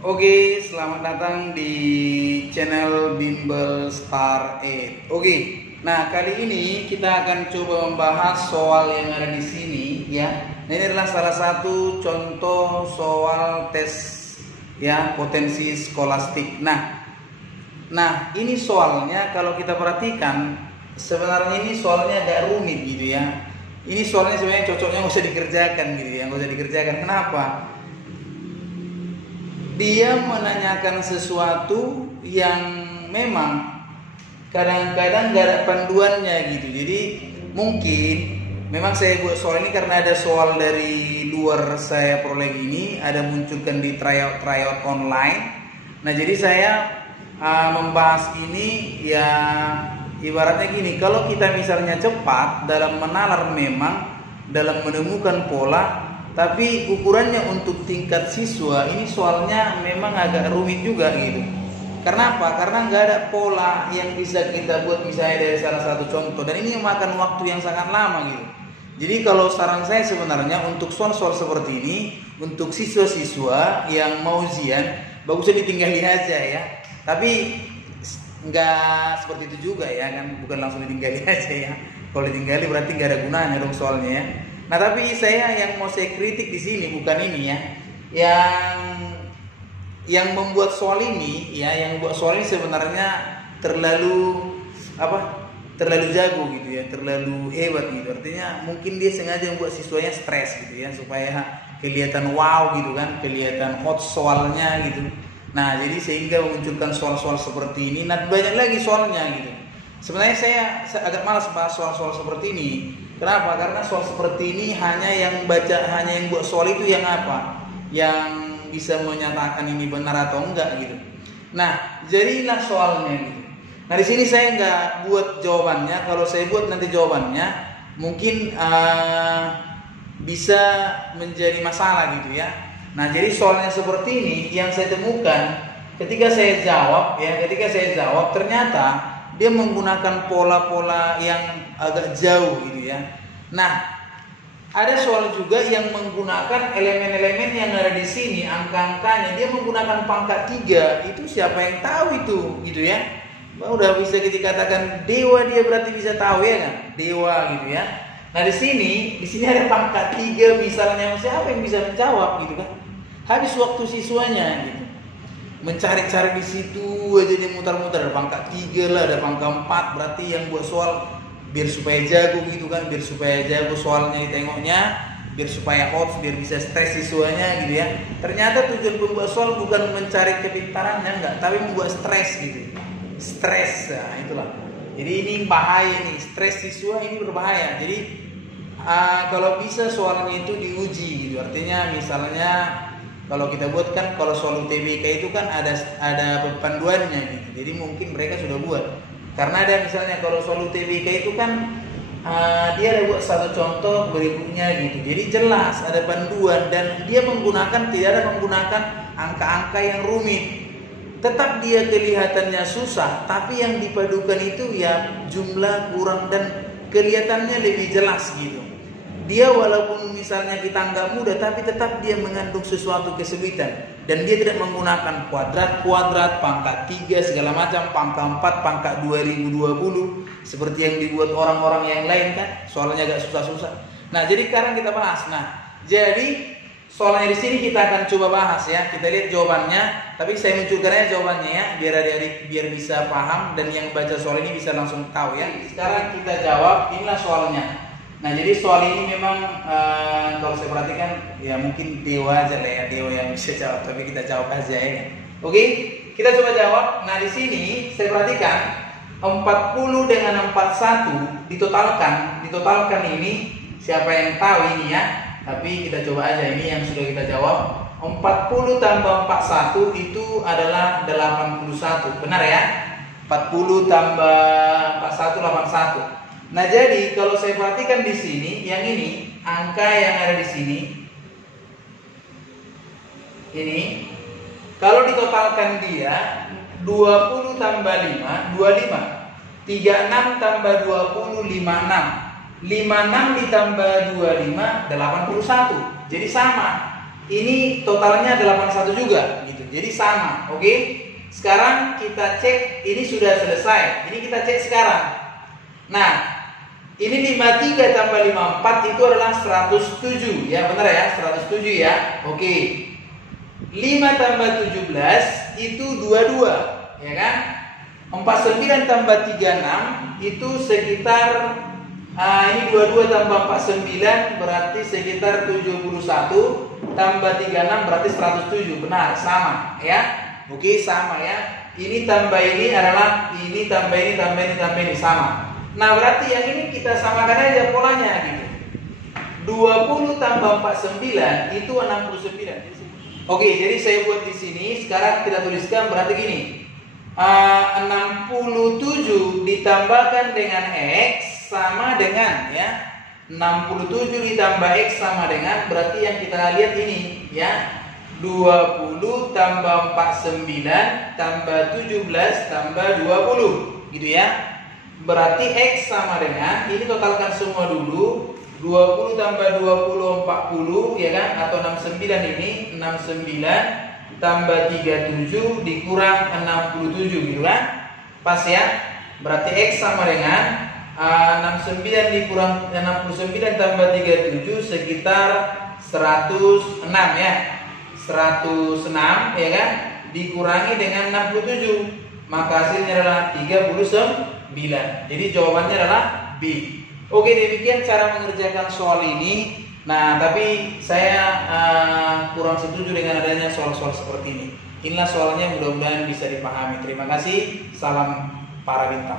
Oke, selamat datang di channel Bimbel Star 8. Oke, nah kali ini kita akan coba membahas soal yang ada di sini ya. Nah, ini adalah salah satu contoh soal tes ya potensi skolastik. Nah ini soalnya kalau kita perhatikan sebenarnya ini soalnya agak rumit gitu ya. Ini soalnya sebenarnya cocoknya nggak usah dikerjakan gitu ya, nggak usah dikerjakan. Kenapa? Dia menanyakan sesuatu yang memang kadang-kadang gak ada panduannya gitu. Jadi mungkin memang saya buat soal ini karena ada soal dari luar saya peroleh ini, ada munculkan di tryout online. Nah jadi saya membahas ini ya ibaratnya gini, kalau kita misalnya cepat dalam menalar memang dalam menemukan pola, tapi ukurannya untuk tingkat siswa ini soalnya memang agak rumit juga gitu. Karena apa? Karena nggak ada pola yang bisa kita buat misalnya dari salah satu contoh, dan ini memakan waktu yang sangat lama gitu. Jadi kalau saran saya sebenarnya untuk soal-soal seperti ini, untuk siswa-siswa yang mau ujian, bagusnya ditinggalin aja ya. Tapi nggak seperti itu juga ya kan, bukan langsung ditinggalin aja ya. Kalau ditinggalin berarti nggak ada gunanya dong soalnya ya. Nah tapi saya yang mau saya kritik di sini bukan ini ya, yang membuat soal ini ya, yang buat soal ini sebenarnya terlalu jago gitu ya, terlalu hebat gitu. Artinya mungkin dia sengaja membuat siswanya stres gitu ya, supaya kelihatan wow gitu kan, kelihatan hot soalnya gitu. Nah jadi sehingga memunculkan soal-soal seperti ini. Nah banyak lagi soalnya gitu. Sebenarnya saya agak malas bahas soal-soal seperti ini. Kenapa? Karena soal seperti ini hanya yang buat soal itu yang apa? Yang bisa menyatakan ini benar atau enggak gitu. Nah, jadilah soalnya gitu. Nah, di sini saya nggak buat jawabannya. Kalau saya buat nanti jawabannya, mungkin bisa menjadi masalah gitu ya. Nah, jadi soalnya seperti ini yang saya temukan ketika saya jawab ternyata dia menggunakan pola-pola yang agak jauh gitu ya. Nah, ada soal juga yang menggunakan elemen-elemen yang ada di sini, angka-angkanya. Dia menggunakan pangkat 3. Itu siapa yang tahu itu gitu ya. Udah bisa dikatakan dewa, dia berarti bisa tahu ya kan? Dewa gitu ya. Nah, di sini ada pangkat 3 misalnya, siapa yang bisa menjawab gitu kan? Habis waktu siswanya gitu. Mencari-cari di situ aja dia mutar-mutar, ada pangkat 3 lah, ada pangkat 4, berarti yang buat soal biar supaya jago gitu kan, biar supaya jago soalnya ditengoknya, biar supaya hot, biar bisa stres siswanya gitu ya. Ternyata tujuan pembuat soal bukan mencari kepintarannya enggak, tapi membuat stres gitu. Stres, nah itulah. Jadi ini bahaya nih, stres siswa ini berbahaya. Jadi kalau bisa soalnya itu diuji gitu, artinya misalnya kalau kita buat kan, kalau soal UTBK itu kan ada panduannya gitu. Jadi mungkin mereka sudah buat. Karena ada misalnya kalau soal UTBK itu kan dia ada buat satu contoh berikutnya gitu. Jadi jelas ada panduan, dan dia tidak ada menggunakan angka-angka yang rumit. Tetap dia kelihatannya susah, tapi yang dipadukan itu ya jumlah kurang dan kelihatannya lebih jelas gitu. Dia walaupun misalnya kita nggak mudah, tapi tetap dia mengandung sesuatu kesulitan. Dan dia tidak menggunakan kuadrat, pangkat 3, segala macam, pangkat 4, pangkat 2020. Seperti yang dibuat orang-orang yang lain kan, soalnya agak susah-susah. Nah jadi sekarang kita bahas. Nah jadi soalnya di sini kita akan coba bahas ya. Kita lihat jawabannya, tapi saya munculkan aja jawabannya ya, biar adik-adik biar bisa paham, dan yang baca soal ini bisa langsung tahu ya. Sekarang kita jawab, inilah soalnya. Nah jadi soal ini memang kalau saya perhatikan ya mungkin dewa aja lah ya, dewa yang bisa jawab, tapi kita jawab aja ya. Oke, kita coba jawab. Nah di sini saya perhatikan 40 dengan 41 ditotalkan ini, siapa yang tahu ini ya? Tapi kita coba aja, ini yang sudah kita jawab. 40 tambah 41 itu adalah 81, benar ya? 40 tambah 41 81. Nah jadi kalau saya perhatikan di sini, yang ini angka yang ada di sini, ini kalau ditotalkan dia 20 tambah 5 25, 36 tambah 20 56, 56 ditambah 25 81. Jadi sama. ini totalnya 81 juga gitu. Jadi sama, oke? Sekarang kita cek, ini sudah selesai. Ini kita cek sekarang. Nah, ini 53 tambah 54 itu adalah 107. Ya, benar ya? 107 ya. Oke. 5 tambah 17 itu 22, ya kan? 49 tambah 36 itu sekitar ini 22 tambah 49 berarti sekitar 71 tambah 36 berarti 107. Benar, sama ya. Oke, sama ya. Ini tambah ini adalah ini tambah ini tambah ini tambah ini sama. Nah, berarti yang ini kita samakan aja polanya gitu. 20 tambah 49 itu 69. Oke, jadi saya buat di sini. Sekarang kita tuliskan berarti gini. 67 ditambahkan dengan X sama dengan ya. 67 ditambah X sama dengan berarti yang kita lihat ini ya. 20 tambah 49 tambah 17 tambah 20 gitu ya. Berarti X sama dengan ini totalkan semua dulu. 20 tambah 20 40 ya kan, atau 69 ini 69 tambah 37 dikurang 67 gitu kan. Pas ya. Berarti X sama dengan 69 dikurang 69 tambah 37 sekitar 106 ya. 106 ya kan, dikurangi dengan 67 maka hasilnya adalah 39. Jadi jawabannya adalah B. Oke, demikian cara mengerjakan soal ini. Nah, tapi saya kurang setuju dengan adanya soal-soal seperti ini. Inilah soalnya, mudah-mudahan bisa dipahami. Terima kasih. Salam para bintang.